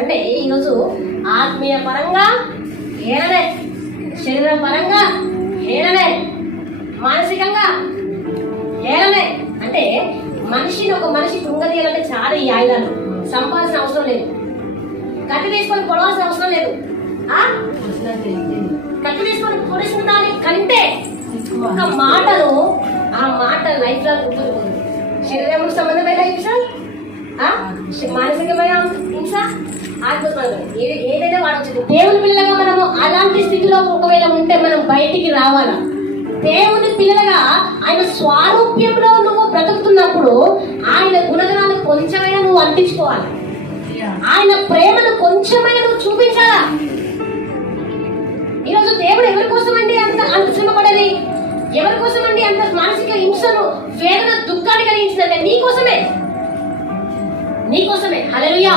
అంటే ఈరోజు ఆత్మీయ పరంగా హేళనే, శరీరం పరంగా హేళనే, మానసికంగా హేళనే. అంటే ఒక మనిషి కృంగదీయాలంటే చాలా ఈ ఆయుధాలు సంపాల్సిన అవసరం లేదు, కత్తి తీసుకొని పొడవాల్సిన అవసరం లేదు. కత్తి తీసుకొని పొడిసిన దానికంటే ఒక మాటను, ఆ మాట లైఫ్ లో గుర్తుంటుంది. శరీరం సంబంధమైన హింస, మానసికమైన హింస, ఏదైనా వాడచ్చు. దేవుని పిల్లలుగా మనము అలాంటి స్థితిలో ఒకవేళ ఉంటే మనం బయటికి రావాలా. దేవుని పిల్లలుగా ఆయన స్వారూప్యంలో నువ్వు బ్రతుకుతున్నప్పుడు ఆయన గుణగణాలు కొంచెమైనా నువ్వు అంటించుకోవాలి, ఆయన ప్రేమను కొంచెమైనా నువ్వు చూపించాలా. ఈరోజు దేవుడు ఎవరి కోసం అండి అంత శ్రమపడేది? ఎవరి కోసం అండి అంత మానసిక హింసను, వేదన, దుఃఖాన్ని కలిగించిందంటే నీకోసమే. హల్లెలూయా.